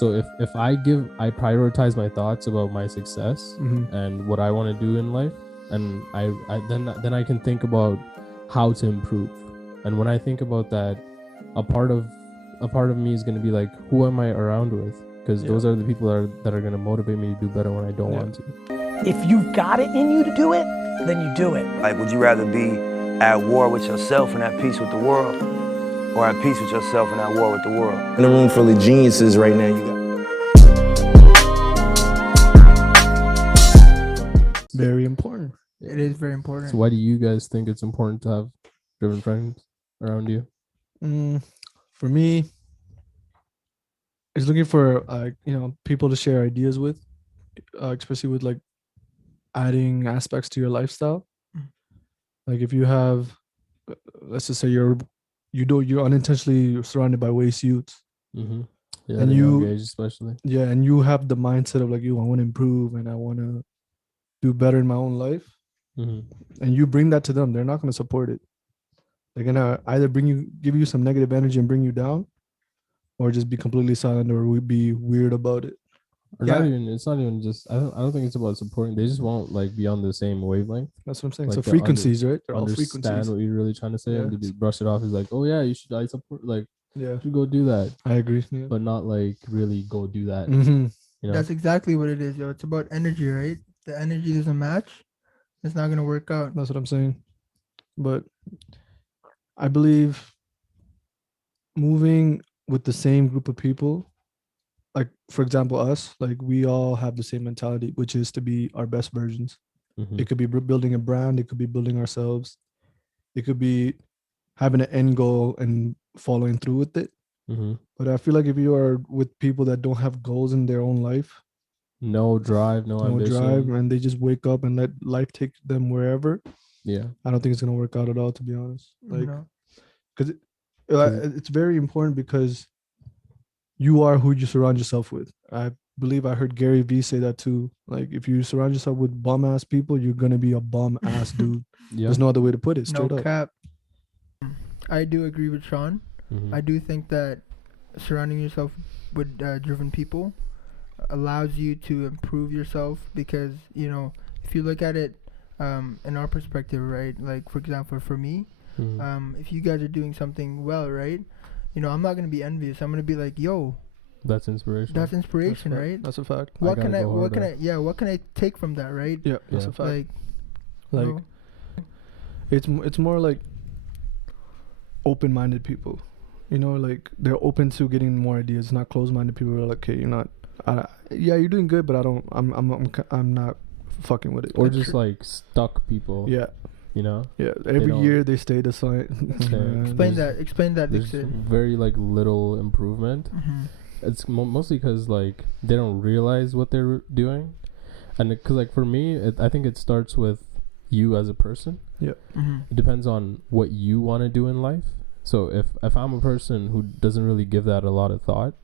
So if I prioritize my thoughts about my success and what I want to do in life, and then I can think about how to improve. And when I think about that, a part of me is going to be like, who am I around with? Because those are the people that are going to motivate me to do better when I don't want to. If you've got it in you to do it, then you do it. Like, would you rather be at war with yourself and at peace with the world, or at peace with yourself and at war with the world? In a room full of geniuses right now, you got very important. It is very important. So why do you guys think it's important to have driven friends around you? For me, it's looking for people to share ideas with, especially with like adding aspects to your lifestyle. Like if you have, let's just say you're unintentionally surrounded by waste youths. Yeah, and you age especially. Yeah, and you have the mindset of like, I want to improve and I want to do better in my own life. And you bring that to them, they're not going to support it. They're going to either give you some negative energy and bring you down, or just be completely silent or be weird about it. Or it's not even just, I don't think it's about supporting. They just won't like be on the same wavelength. That's what I'm saying. Like so frequencies, right? They're all understand frequencies. what you're really trying to say, and to just brush it off is like, oh yeah, you should, I support, like, yeah, you should go do that. I agree. Yeah. But not like really go do that. Mm-hmm. You know? That's exactly what it is, yo. It's about energy, right? The energy doesn't match, it's not gonna work out. That's what I'm saying. But I believe moving with the same group of people, like for example us, like we all have the same mentality, which is to be our best versions. It could be building a brand, it could be building ourselves, it could be having an end goal and following through with it. But I feel like if you are with people that don't have goals in their own life, no drive, no ambition, and they just wake up and let life take them wherever, I don't think it's gonna work out at all, to be honest. Like, because it's very important, because you are who you surround yourself with. I believe I heard Gary Vee say that too. Like, if you surround yourself with bum ass people, you're gonna be a bum ass dude. There's no other way to put it. Straight no up. Cap. I do agree with Sean. I do think that surrounding yourself with driven people allows you to improve yourself, because if you look at it in our perspective, right, like for example for me, if you guys are doing something well, right, I'm not going to be envious. I'm going to be like, yo, that's inspiration. That's right? That's a fact. What can I take from that, right? Yeah, that's a fact. Like it's more like open-minded people, like they're open to getting more ideas, not closed-minded people who are like, okay, you're doing good, but I'm not fucking with it. Or just like stuck people. Yeah. Every year they stay the same. Explain that. There's very like little improvement. It's mostly because like they don't realize what they're doing, and because like for me, I think it starts with you as a person. It depends on what you want to do in life. So if I'm a person who doesn't really give that a lot of thought,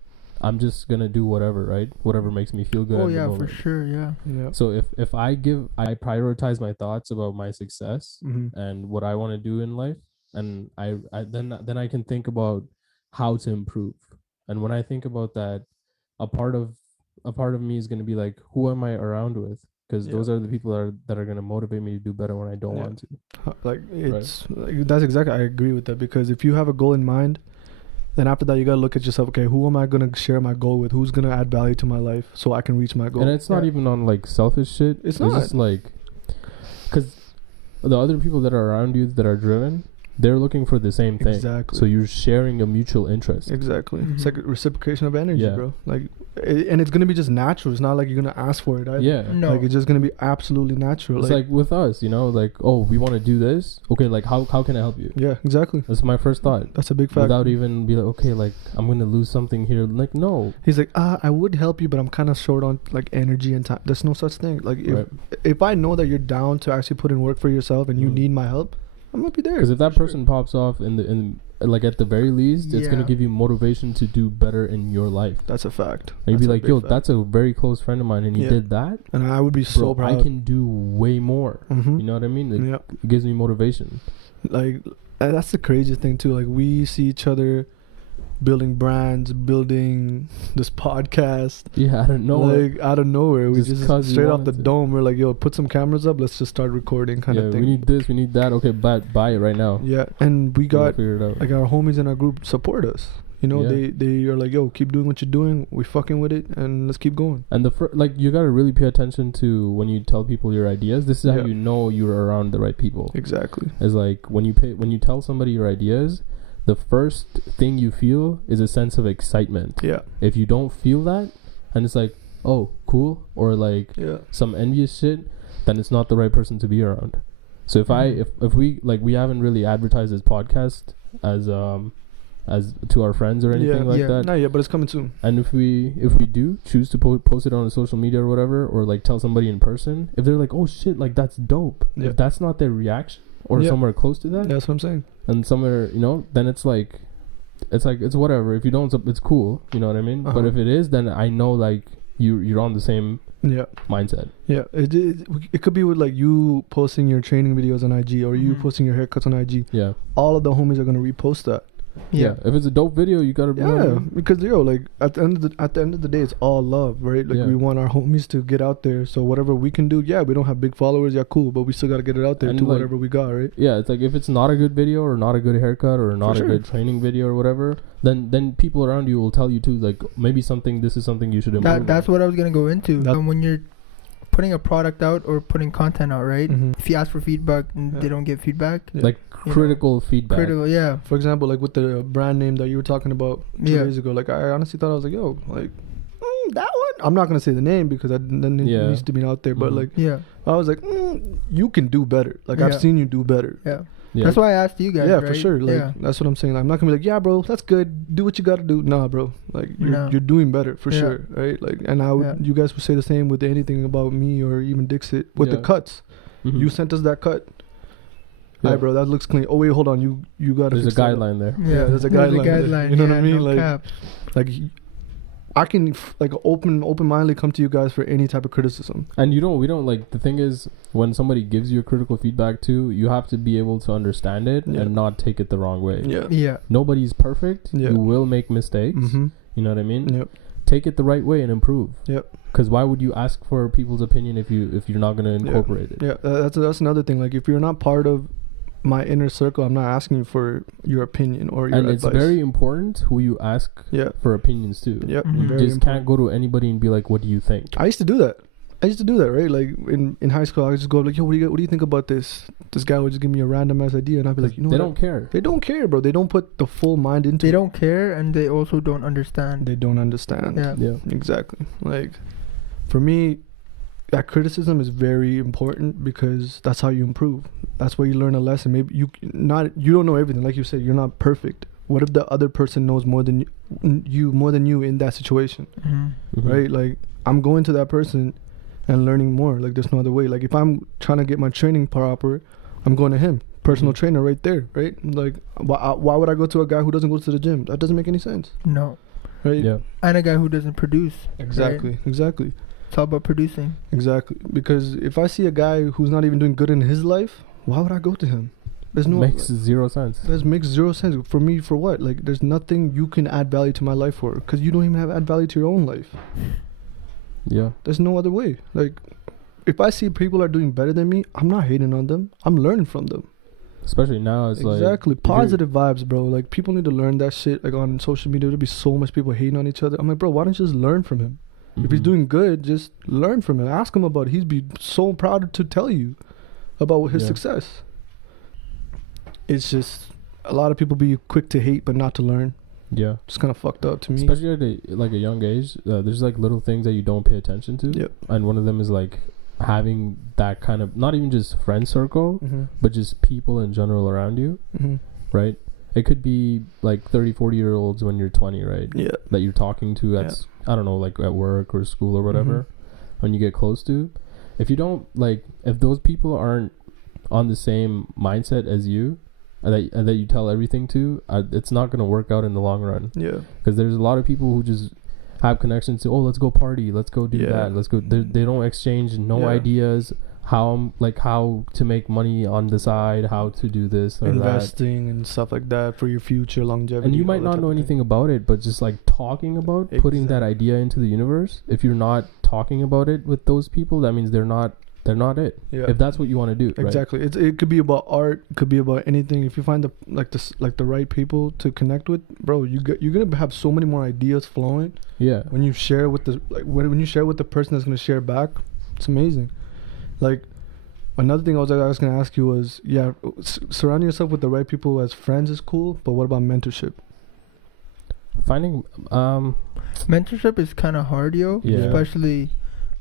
I'm just gonna do whatever, right? Whatever makes me feel good. Oh yeah, for sure, yeah. So if I prioritize my thoughts about my success and what I want to do in life, and then I can think about how to improve. And when I think about that, a part of me is gonna be like, who am I around with? Because those are the people that are gonna motivate me to do better when I don't want to. Like it's like, that's exactly, I agree with that, because if you have a goal in mind, then after that you gotta look at yourself. Okay, who am I gonna share my goal with? Who's gonna add value to my life so I can reach my goal? And it's not even on like selfish shit. It's not just like, because the other people that are around you that are driven, they're looking for the same thing. Exactly. So you're sharing a mutual interest. Exactly. It's like a reciprocation of energy, bro. Like, and it's gonna be just natural. It's not like you're gonna ask for it either. Yeah. No. Like, it's just gonna be absolutely natural. It's like with us, like, oh, we want to do this. Okay, like how can I help you? Yeah, exactly. That's my first thought. That's a big fact. Without even be like, okay, like I'm gonna lose something here. Like, no. He's like, I would help you, but I'm kind of short on like energy and time. There's no such thing. Like, if I know that you're down to actually put in work for yourself and you need my help, I'm gonna be there. Because if that person pops off in like at the very least, it's gonna give you motivation to do better in your life. That's a fact. And you'd be like, yo, that's a very close friend of mine, and he did that, and I would be so proud. I can do way more. You know what I mean? It gives me motivation. Like, that's the craziest thing too. Like, we see each other building brands, building this podcast. Yeah, I don't know. Like out of nowhere, we Just just straight off the dome. We're like, yo, put some cameras up. Let's just start recording, kind of thing. We need this, we need that. Okay, buy it right now. Yeah, and we got figure it out. like our homies in our group support us. You know, they are like, yo, keep doing what you're doing. We fucking with it, and let's keep going. And like you gotta really pay attention to when you tell people your ideas. This is how you know you're around the right people. Exactly. It's like when you tell somebody your ideas, the first thing you feel is a sense of excitement. Yeah. If you don't feel that, and it's like, oh, cool, or like some envious shit, then it's not the right person to be around. So if we haven't really advertised this podcast as to our friends or anything like that. Not yet, but it's coming soon. And if we do choose to post it on the social media or whatever, or like tell somebody in person, if they're like, oh shit, like that's dope. If that's not their reaction or somewhere close to that, that's what I'm saying. And somewhere, you know, then it's whatever. If you don't, it's cool. You know what I mean? But if it is, then I know like you're on the same mindset. Yeah, it could be with like you posting your training videos on IG or you posting your haircuts on IG. Yeah, all of the homies are gonna repost that. Yeah, if it's a dope video, you gotta. Because like at the end of the day, it's all love, right? Like we want our homies to get out there. So whatever we can do, we don't have big followers, cool, but we still gotta get it out there to whatever we got, right? Yeah, it's like if it's not a good video or not a good haircut or not a good training video or whatever, then people around you will tell you too, like maybe this is something you should improve. That's what I was gonna go into. When you're putting a product out or putting content out, right? If you ask for feedback and they don't get feedback, like critical feedback. For example, like with the brand name that you were talking about 2 days ago, like I honestly thought, I was like, yo, like that one. I'm not gonna say the name because then it needs to be out there, but like I was like, you can do better. Like I've seen you do better. Yeah. That's why I asked you guys. Yeah, right? for sure. Like that's what I'm saying. I'm not gonna be like, yeah, bro, that's good. Do what you gotta do. Nah, bro. Like you're doing better for sure, right? Like, and I would, you guys would say the same with anything about me or even Dixit with the cuts. You sent us that cut. All right, bro, that looks clean. Oh wait, hold on. You gotta. There's a guideline there. Yeah, there's a guideline. You know what I mean? No cap. Like I can like open-mindedly come to you guys for any type of criticism. And we don't like, the thing is, when somebody gives you a critical feedback too, you have to be able to understand it and not take it the wrong way. Yeah. Nobody's perfect. You will make mistakes. You know what I mean? Yep. Take it the right way and improve. Yep. Because why would you ask for people's opinion if you're not going to incorporate it? Yeah, that's another thing. Like if you're not part of my inner circle, I'm not asking for your opinion or your advice. And it's very important who you ask for opinions too. Yep. You just can't go to anybody and be like, what do you think? I used to do that, right? Like in high school, I would just go like, yo, what do you think about this? This guy would just give me a random ass idea, and I'd be like, you know, they don't care. They don't care, bro. They don't put the full mind into it. They don't care, and they also don't understand. They don't understand. Yeah. Exactly. Like for me, that criticism is very important because that's how you improve. That's where you learn a lesson. Maybe you don't know everything. Like you said, you're not perfect. What if the other person knows more than you in that situation? Right? Like I'm going to that person and learning more. Like there's no other way. Like if I'm trying to get my training proper, I'm going to him. Personal trainer right there, right? Like why would I go to a guy who doesn't go to the gym? That doesn't make any sense. No. Right? Yeah. And a guy who doesn't produce. Exactly. Right? Exactly. It's all about producing. Exactly. Because if I see a guy who's not even doing good in his life, why would I go to him? Makes zero sense. That makes zero sense. For me, for what? Like, there's nothing you can add value to my life for. Because you don't even add value to your own life. Yeah. There's no other way. Like, if I see people are doing better than me, I'm not hating on them. I'm learning from them. Especially now, it's exactly positive vibes, bro. Like, people need to learn that shit. Like, on social media, there'll be so much people hating on each other. I'm like, bro, why don't you just learn from him? If he's doing good, just learn from him. Ask him about it. He'd be so proud to tell you about his success. It's just a lot of people be quick to hate but not to learn. Yeah, it's kind of fucked up to me. Especially at a young age, there's like little things that you don't pay attention to. Yep. And one of them is like having that kind of, not even just friend circle, but just people in general around you, right? It could be like 30, 40-year-olds when you're 20, right? Yeah. That you're talking to at, I don't know, like at work or school or whatever, when you get close to. If you don't, like, if those people aren't on the same mindset as you, and that you tell everything to, it's not going to work out in the long run. Yeah. Because there's a lot of people who just have connections to, oh, let's go party, let's go do that, let's go. They don't exchange no ideas. how to make money on the side, how to do this or investing and stuff like that for your future longevity. And you might not know anything about it, but just like talking about putting that idea into the universe. If you're not talking about it with those people, that means they're not it. Yeah. If that's what you want to do. Exactly. Right? It could be about art, it could be about anything. If you find the right people to connect with, bro, you're gonna have so many more ideas flowing. Yeah. When you share with when you share with the person that's gonna share back, it's amazing. Like, another thing I was gonna ask you was, surrounding yourself with the right people as friends is cool, but what about mentorship? Finding mentorship is kind of hard, yo. Yeah. Especially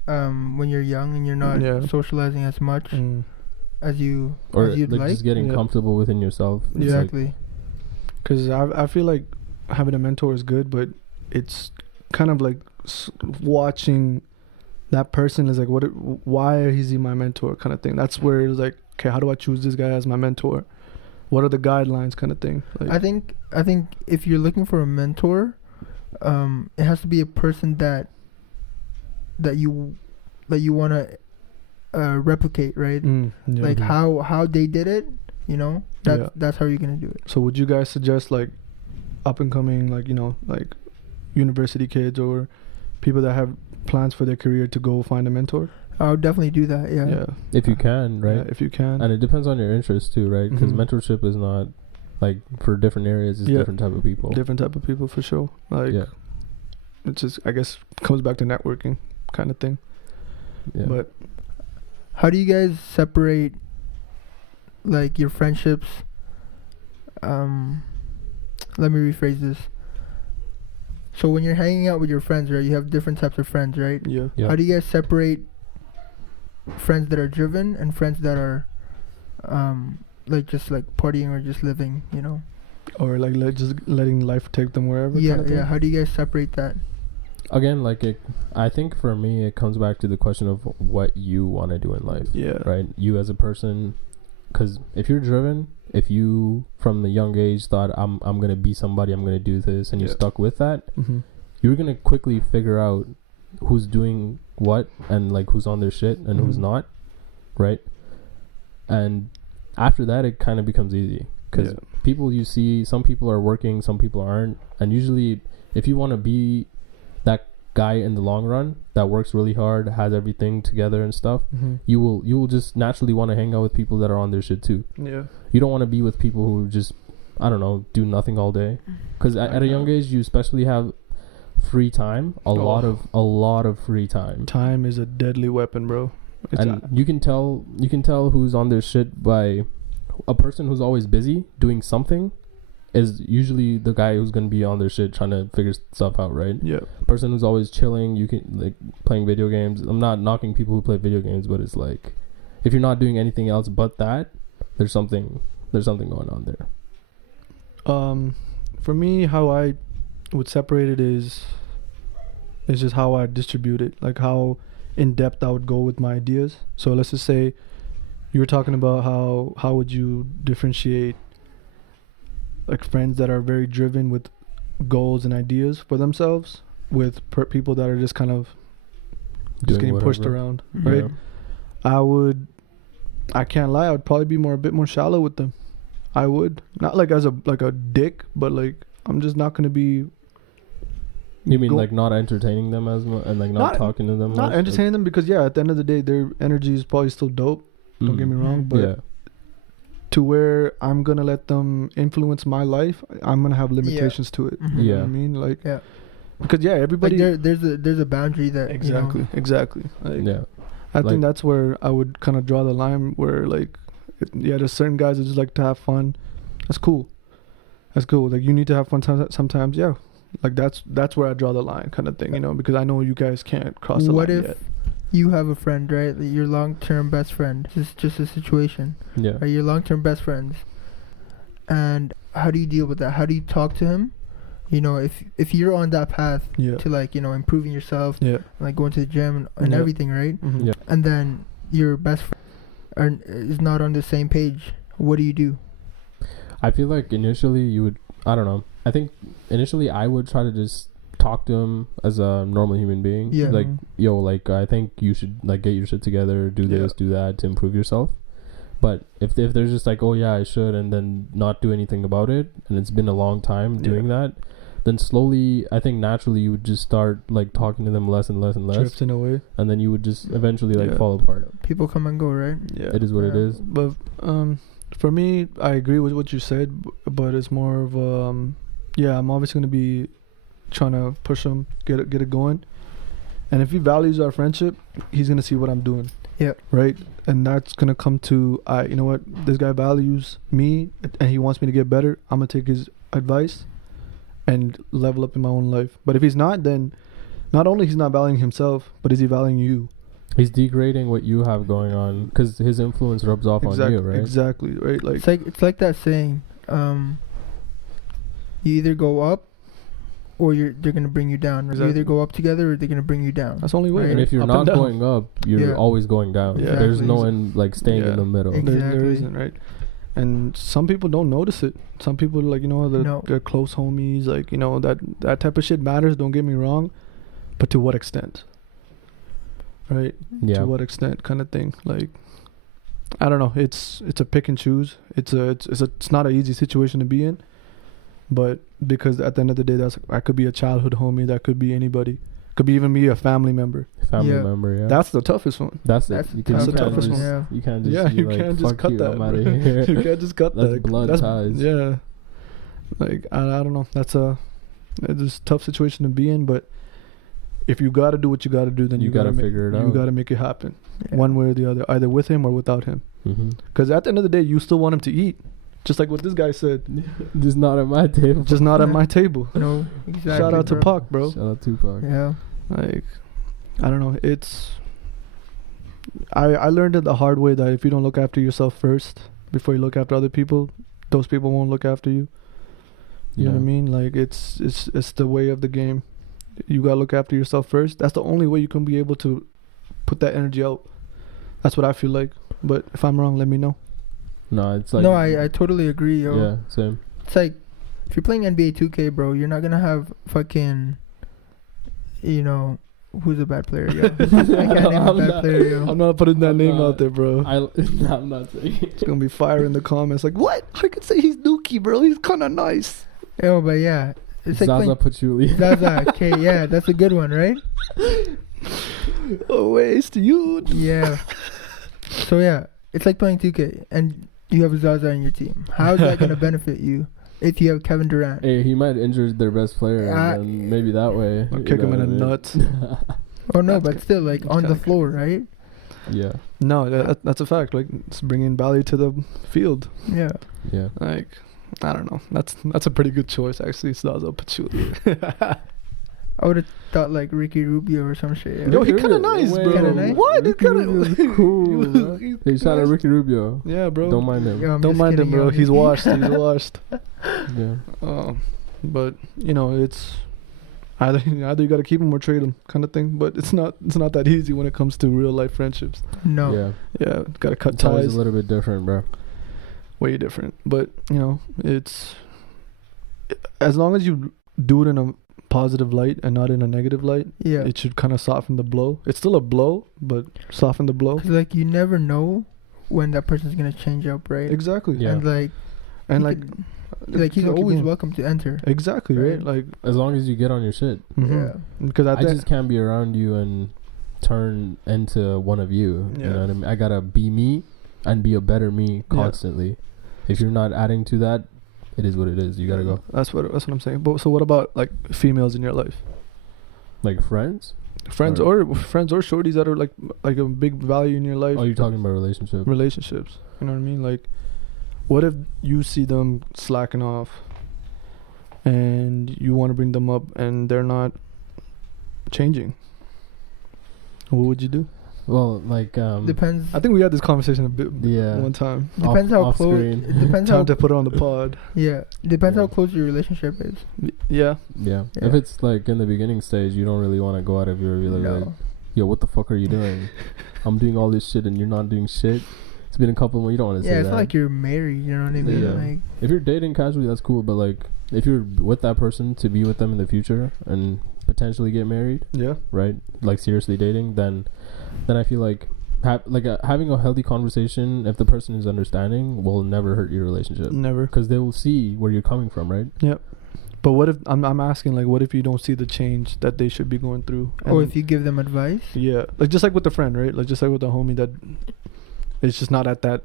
when you're young and you're not socializing as much as you'd like. Just getting comfortable within yourself. Exactly. Because I feel like having a mentor is good, but it's kind of like watching that person is like, why is he my mentor kind of thing. That's where it's like, okay, how do I choose this guy as my mentor? What are the guidelines kind of thing? Like, I think if you're looking for a mentor, it has to be a person that you want to replicate, right? Like how they did it, you know. That's how you're gonna do it. So would you guys suggest like up and coming, like, you know, like university kids or people that have plans for their career to go find a mentor? I would definitely do that. Yeah. If you can, right? Yeah, if you can. And it depends on your interest too, right? Because mentorship is not like for different areas. It's different type of people. Different type of people for sure. Like, it's just, I guess, comes back to networking kind of thing. Yeah. But how do you guys separate like your friendships? Let me rephrase this. So when you're hanging out with your friends, right, you have different types of friends, right? Yeah. How do you guys separate friends that are driven and friends that are like just like partying or just living, you know? Or like just letting life take them wherever? Yeah, yeah. How do you guys separate that? Again, like I think for me, it comes back to the question of what you want to do in life. Yeah. Right? You as a person, because if you're driven, if you from the young age thought I'm gonna be somebody, I'm gonna do this, and you stuck with that, you're gonna quickly figure out who's doing what and like who's on their shit and who's not, right? And after that, it kind of becomes easy because people you see, some people are working, some people aren't, and usually if you want to be that guy in the long run that works really hard, has everything together and stuff, you will just naturally want to hang out with people that are on their shit too. Yeah. You don't want to be with people who just, I don't know, do nothing all day. Because at a young age, you especially have free time, a lot of free time. Time is a deadly weapon, bro. And you can tell who's on their shit by a person who's always busy doing something is usually the guy who's going to be on their shit trying to figure stuff out, right? Yeah. Person who's always chilling, you can like playing video games. I'm not knocking people who play video games, but it's like if you're not doing anything else but that, there's something going on there. For me, how I would separate it is just how I distribute it, like how in depth I would go with my ideas. So let's just say you were talking about how would you differentiate like friends that are very driven with goals and ideas for themselves with people that are just kind of just getting pushed around, right? I can't lie, I would probably be a bit more shallow with them. I would not like as a dick, but like I'm just not gonna be. You mean like not entertaining them as much and like not talking to them? Not entertaining them because at the end of the day, their energy is probably still dope. Don't get me wrong, but to where I'm gonna let them influence my life, I'm gonna have limitations to it. You know what I mean? Like, because everybody like there's a boundary that exactly. Like, I think that's where I would kind of draw the line. Where like, there's certain guys that just like to have fun. That's cool. Like you need to have fun sometimes. Yeah, like that's where I draw the line, kind of thing. You know, because I know you guys can't cross the line yet. What if you have a friend, right? Your long-term best friend. This is just a situation. Yeah. Right? Your long-term best friends. And how do you deal with that? How do you talk to him? You know, if you're on that path to like, you know, improving yourself, like going to the gym and everything, right? Yeah. And then your best friend is not on the same page. What do you do? I feel like initially you would, I don't know. I think initially I would try to just talk to him as a normal human being. Yeah. Like, yo, like, I think you should, like, get your shit together, do this, do that to improve yourself. But if there's just like, oh yeah, I should, and then not do anything about it, and it's been a long time doing that, then slowly, I think naturally you would just start like talking to them less and less and less, drifting away, and then you would just eventually like fall apart. People come and go, right? Yeah, it is what it is. But for me, I agree with what you said, but it's more of I'm obviously gonna be trying to push him, get it going, and if he values our friendship, he's gonna see what I'm doing. Yeah. Right. And that's gonna come to you know what, this guy values me and he wants me to get better. I'm gonna take his advice and level up in my own life. But if he's not, then not only he's not valuing himself, but is he valuing you? He's degrading what you have going on because his influence rubs off on you, right? Exactly. Right. Like it's like that saying, you either go up or they're gonna bring you down. Or you either go up together or they're gonna bring you down. That's the only way. Right? And if you're not going up, you're always going down. Yeah. There's no one like staying in the middle. Exactly. There isn't, right? And some people don't notice it. Some people, like, you know, they're close homies, like, you know, that type of shit matters, don't get me wrong, but to what extent? Right? Yeah. To what extent, kind of thing. Like, I don't know. It's a pick and choose. It's not an easy situation to be in. But because at the end of the day, that could be a childhood homie, that could be anybody, could be even me, a family member. Yeah. That's the toughest one. That's the toughest one. Yeah. You can't just you can't just cut that. I'm out of here. You can't just cut that. That's blood ties. Yeah. Like I don't know. It's a tough situation to be in, but if you got to do what you got to do, then you got to figure it out. You got to make it happen, one way or the other, either with him or without him. Because at the end of the day, you still want him to eat. Just like what this guy said. Just not at my table. Just not at my table. No, exactly. Shout out to Pac, bro. Shout out to Pac. Yeah. Like, I don't know. I learned it the hard way that if you don't look after yourself first before you look after other people, those people won't look after you. You know what I mean? Like, it's the way of the game. You gotta look after yourself first. That's the only way you can be able to put that energy out. That's what I feel like. But if I'm wrong, let me know. No, it's like... No, I totally agree, yo. Yeah, same. It's like, if you're playing NBA 2K, bro, you're not gonna have fucking, you know, who's a bad player, yo? I can't name a bad player, yo. I'm not putting that name out there, bro. I'm not saying it. It's gonna be fire in the comments. Like, what? I could say he's Dookie, bro. He's kind of nice. Yo, but yeah. It's Zaza like Pachulia. Zaza, okay, yeah, that's a good one, right? Oh, waste you. Yeah. So, yeah, it's like playing 2K, and you have Zaza on your team. How is that going to benefit you if you have Kevin Durant? Hey, he might injure their best player, and maybe that way. Or kick him in the nuts. Oh, no, but still, like, on the floor, right? Yeah. No, that's a fact. Like, it's bringing value to the field. Yeah. Yeah. Like, I don't know. That's a pretty good choice, actually. Zaza Pachulia. I would have thought like Ricky Rubio or some shit. Yeah. Yo, he kind of nice, bro. Kinda nice? What? Ricky Rubio's cool. Hey, shout out Ricky Rubio. Yeah, bro. Don't mind him. Yo, Don't mind him, bro. He's washed. He's washed. Yeah. But you know, it's either you got to keep him or trade him, kind of thing. But it's not that easy when it comes to real life friendships. No. Yeah. Yeah, got to cut it's ties. Always a little bit different, bro. Way different. But you know, it's as long as you do it in a positive light and not in a negative light, it should kind of soften the blow. It's still a blow, but soften the blow. 'Cause like you never know when that person's gonna change up, right? Exactly. Yeah. And like he's always welcome to enter. Exactly, right? Like as long as you get on your shit. Yeah. Because I just can't be around you and turn into one of you. Yeah. You know what I mean? I gotta be me and be a better me constantly. If you're not adding to that, it is what it is. You gotta go. That's what I'm saying. But so what about like females in your life? Like friends or shorties that are like a big value in your life. Oh, you're talking about relationships. You know what I mean? Like, what if you see them slacking off and you want to bring them up and they're not changing? What would you do? Well, like depends. I think we had this conversation a bit one time. Depends how close. It depends how to put it on the pod. Yeah, depends how close your relationship is. Yeah. If it's like in the beginning stage, you don't really want to go out of your way. Like, yo, what the fuck are you doing? I'm doing all this shit and you're not doing shit. It's been a couple months. You don't want to say that. Yeah, it's not like you're married. You know what I mean? Yeah. Like, if you're dating casually, that's cool. But like, if you're with that person to be with them in the future and potentially get married, Yeah. right? Like seriously dating, then I feel like having a healthy conversation, if the person is understanding, will never hurt your relationship. Never. Because they will see where you're coming from, right? Yep. But what if I'm asking, like, what if you don't see the change that they should be going through? Or if you give them advice? Yeah, like just like with the friend, right? Like just like with the homie that it's just not at that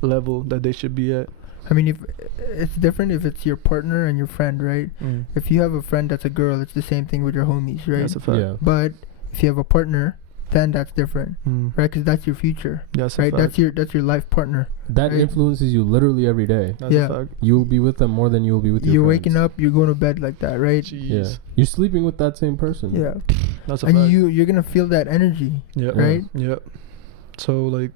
level that they should be at. I mean, if it's different if it's your partner and your friend, right? If you have a friend that's a girl, it's the same thing with your homies, right? That's a fact. Yeah. But if you have a partner, then that's different, right? Because that's your future, That's right? a fact. That's your life partner. That right? influences you literally every day. That's Yeah. a fact. You will be with them more than you will be with your You're friends. waking up, you're going to bed like that, right? Jeez. Yeah. You're sleeping with that same person. Yeah. That's a And fact. you're gonna feel that energy, Yeah. right? Yeah. So like,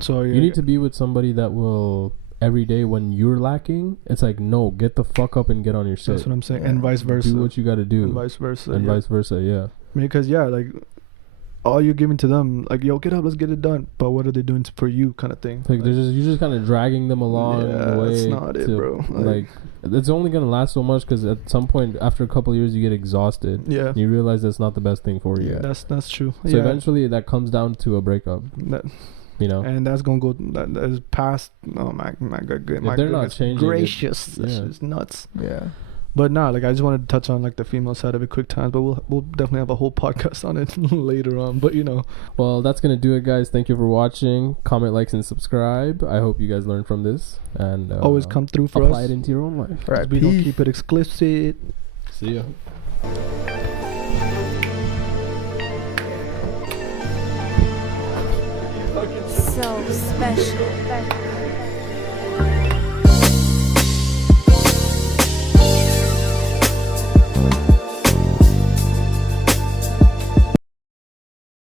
so You need to be with somebody that will every day when you're lacking. It's like, no, get the fuck up and get on your shit. That's what I'm saying, Yeah. and vice versa. Do what you got to do, And vice versa. and yeah. vice versa. Yeah. Because like, all you're giving to them, like, yo, get up, let's get it done. But what are they doing for you, kind of thing? Like you're just kind of dragging them along the way. That's not it, bro. Like it's only gonna last so much because at some point after a couple of years you get exhausted. yeah, You realize that's not the best thing for you. Yeah. that's true. So yeah. eventually that comes down to a breakup. That, You know. and that's gonna go. That is past. Oh my god, If my they're not goodness changing it, gracious. That's yeah. just nuts. Yeah. But nah, like I just wanted to touch on like the female side of it quick times, but we'll definitely have a whole podcast on it later on. But you know, Well, that's gonna do it, guys. Thank you for watching. Comment, likes, and subscribe. I hope you guys learned from this and always come through for apply us. it into your own life. All right. We don't Peace. keep it explicit. See ya. So special.